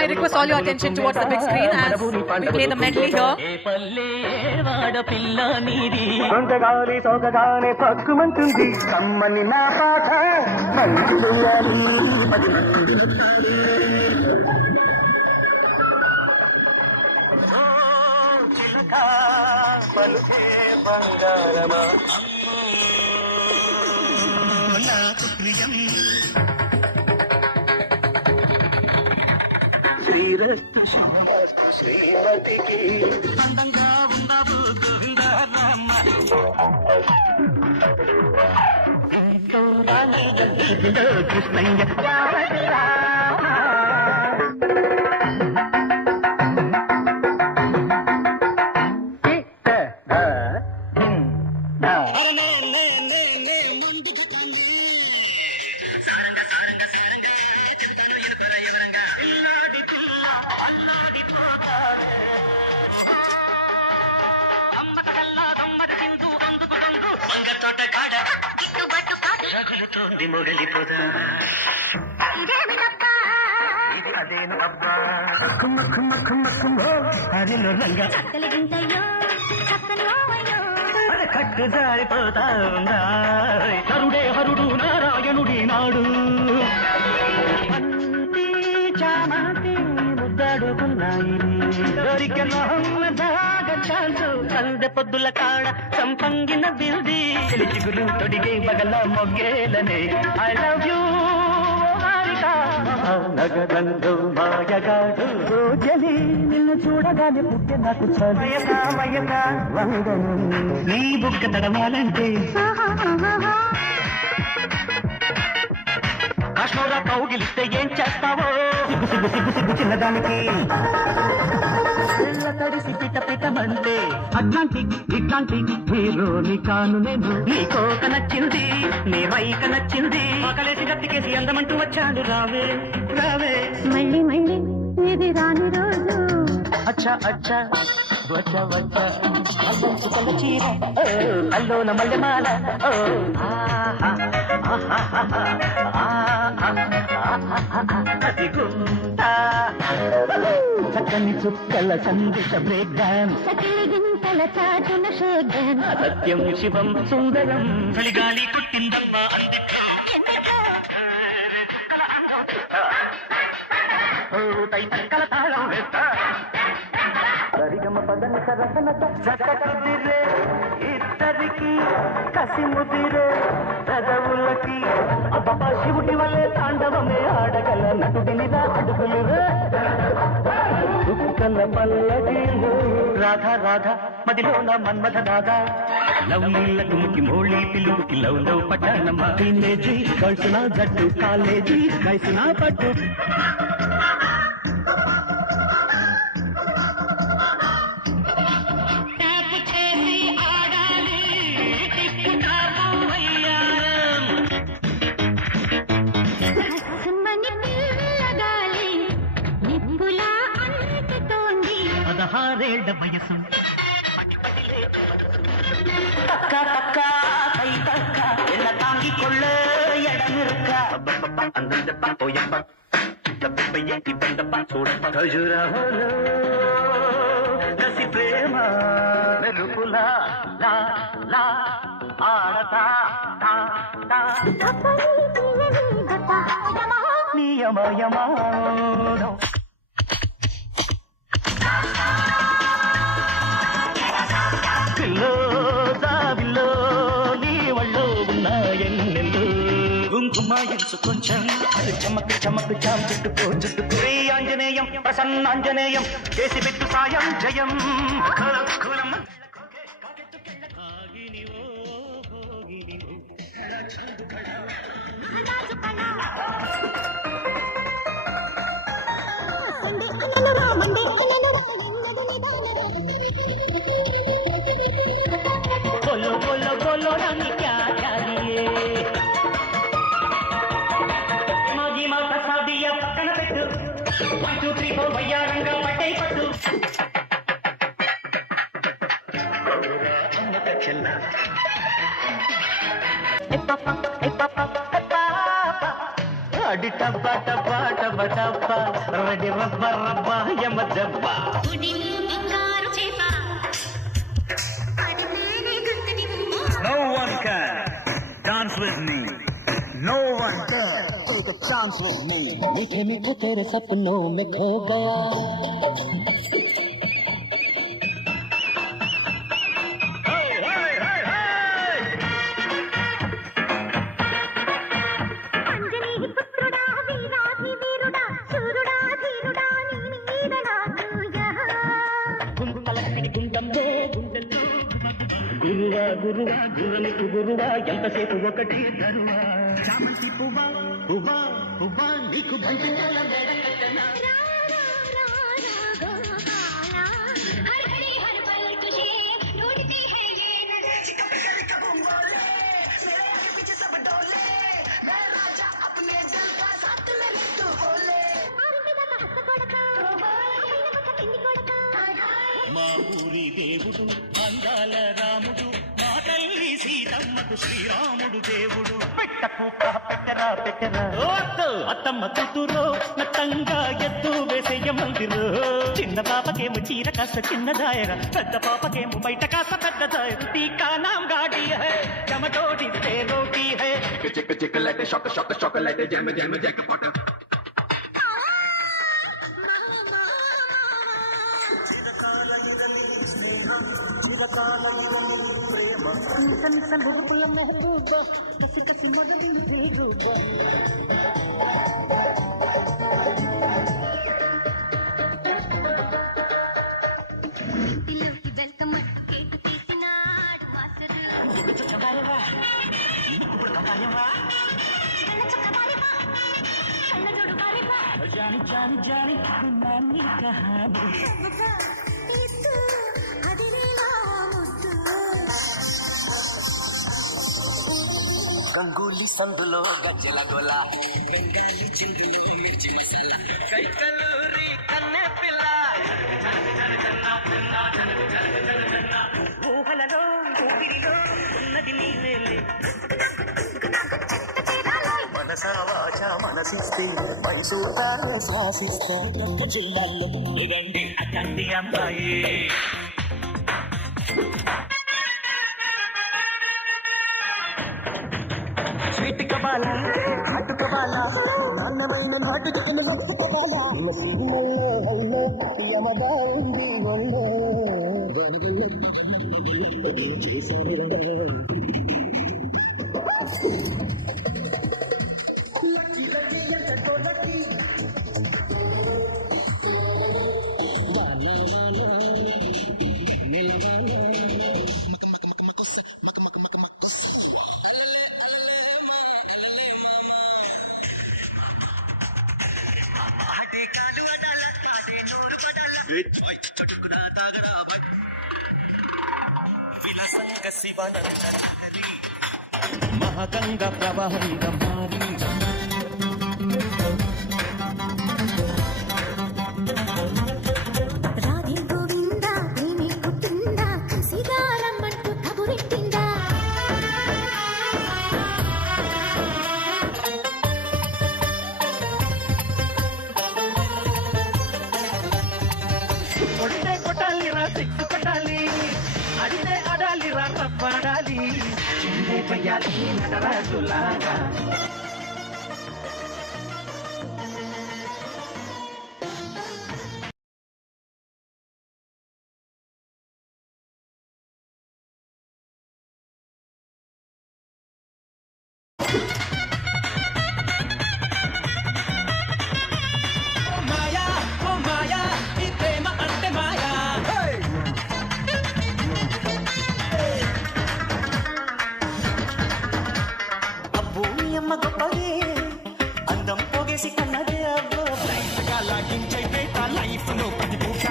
I request all your attention towards the big screen as we play the medley here. శ్రీరస్తు శ్రీమతికి అందంగా ఉండవు గోవిందరామ కృష్ణయ్య మొగలిపోదా అదేను అబ్బా కుమ్మ కుమ్మ కుమ్మ కుమ్మ హరిలో రంగా కట్టు జారిపోతా హరుడే హరుడు నారాయణుడి నాడు అంతి చామంతి ముద్దాడుకున్నాయి కందె పొద్దుల కాడ సంపంగిన బిల్ది చిగురు తొడిగే బగల మొగ్గేలనే ఐ లవ్ యూ నగరంలో మాయగాడు రోజలి నిన్ను చూడగానే పుట్టే నాకు నీ బుక్క తడవాలంటే కాశ్మీరా కౌగిలిస్తే ఏం చేస్తావో సిగ్గు సిగ్గు సిగ్గు సిగ్గు చిన్నదానికి తడిసి పిట పిటమంటే అట్లాంటిక్ ఇట్లాంటిక్ హీరోని కాను నేను నీ కోక నచ్చింది నీ వైక నచ్చింది ఆకలేసి గట్టికేసి అందమంటూ వచ్చాడు రావే రావే మళ్ళీ మళ్ళీ ఇది రాని రోజు అచ్చా అచ్చా వచ్చ వచ్చ అల్లంచుకల చీర అల్లోన మల్లెమాల చక్కని చుక్కల సందేశ బ్రేక్ డాన్స్ గింతల చాటున షేక్ డాన్స్ సత్యం శివం సుందరం చలిగాలి కుట్టిందమ్మా అందిట్లో తైతక్కల తాళం వేస్తా సరిగమ పదన సరసనత చక్కదిరే ఇద్దరికి కసి ముదిరే పెదవులకి అబ్బా శివుడి వల్లే తాండవమే ఆడగల నటుడినిదా అడుగులురే దుఃఖల పల్లకిలో రాధా రాధా మదిలోన మన్మథ దాదా లవ్ నీళ్ళ తుమ్కి మోళీ పిలుపుకి లవ్ లవ్ పట్టణమా టీనేజీ కలిసిన జట్టు కాలేజీ కలిసిన పట్టు పదహారేళ్ల వయసు తక్క తక్క కై తక్క ఎల్ల తాంగి కొళ్ళ ఎడమిరుక్క అందం చెప్ప పోయప్ప డబ్బయ్య ఇబ్బందప్ప చూడప్ప ఖజురాహోలో కసి ప్రేమ మెరుపులా లా లా ఆడతా తా తా నియమయమానం దావిలో నీ వళ్ళో ఉన్నాయన్నెల్లు కుంకుమాయించు కొంచెం అది చమకు చమకు చాం చుట్టుకో చుట్టుకో ఆంజనేయం ప్రసన్నాంజనేయం చేసి పెట్టు సాయం జయం बोलो बोलो बोलो रानी क्या चाहिए माजी माता सादिया पక్కన పెట్టు 1 2 3 4 వయ్యారంగా పట్టై పట్టు అమ్మక చెల్ల ఏ పాపా అడి టబ్బ టబ్బ టబ్బ టబ్బ రెడి రబ్బ రబ్బ యమ దబ్బ. No one can dance with me. No one can take a chance with me. मीठे मीठे तेरे सपनों में खो गया. గురువా గురువా గుర్రమికు గురువా ఎంతసేపు ఒకటి తరువా చామంతి పువ్వా పువ్వా పువ్వా నీకు బంతి పూల మేడ కట్టనా. మా ఊరి దేవుడు అందాల రాముడు మా తల్లి సీతమ్మకు శ్రీరాముడు దేవుడు. పెట్టకు పెట్టరా పెట్టరా అత్తమ్మ కూతురు నత్తంగా ఎత్తు వేసేయ మందిరు. చిన్న పాపకేమో చీర కాస్త చిన్న దాయర, పెద్ద పాపకేమో బయట కాస్త పెద్ద దాయర. టీకా నామ్ గాడి హై జమటోడి తే రోటీ హై చిక్క చిక్క లైట్ షొక్క షొక్క షొక్క లైట్ జమ జమ జక పట. जानी जानी जानी नानी कहानी గంగూలీ సందులో గజ్జల గోల బెంగాలీ చిందులు మిర్చిల కైకలూరి కన్నె పిల్ల ఊహలలో ఊపిరిలో ఉన్నది నీవేలే. మనసా వాచ మనసిస్తే మనసూతాను శాసిస్తా జిల్లాల్లో ఇదండి అతండి అమ్మాయి. స్వీట్ కబాల హాట్ కబాల నాన్నమైన నాటు చిన్న కబాల హైలో యమదా ఉంది ఒళ్ళో మహాగంగా ప్రవాహంగా మారి రాధే గోవింద ప్రేమి పుట్టిందా సిగారమ్మంటూ కబురెట్టిందా. కొడితే కొట్టాలి రా సిక్కు కొట్టాలి, అడితే ఆడాలి రా తప్పాడాలి, చిందే పయ్యాలి నటరాజులాగా. అందం పోగేసి కన్నదే అబ్బో లైఫ్ గా లాగించైతే ఆ లైఫ్ లో పది పూట.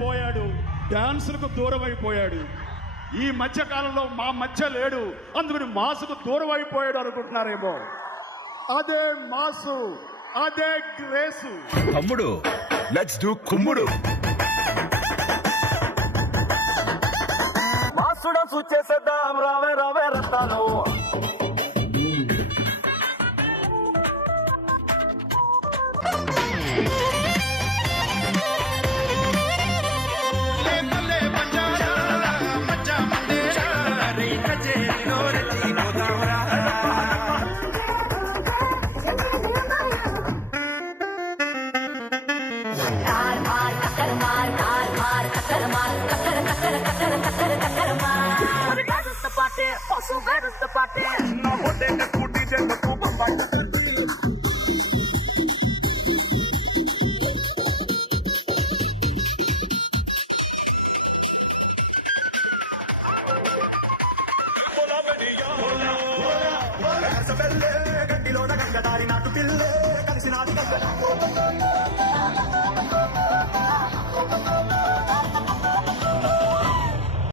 అయిపోయాడు, డాన్సులకు దూరం అయిపోయాడు. ఈ మధ్య కాలంలో మా మధ్య లేడు, అందుకని మాసుకు దూరం అయిపోయాడు అనుకుంటున్నారేమో. అదే మాసు, అదే గ్రేసు. తమ్ముడు, లెట్స్ డూ కుమ్ముడు. మాసుడం చేసేద్దాం, రావే రావే రత్తాలు. గడ్డిలోన గంగదారి నాటు పిల్లే కలిసినాది గంగ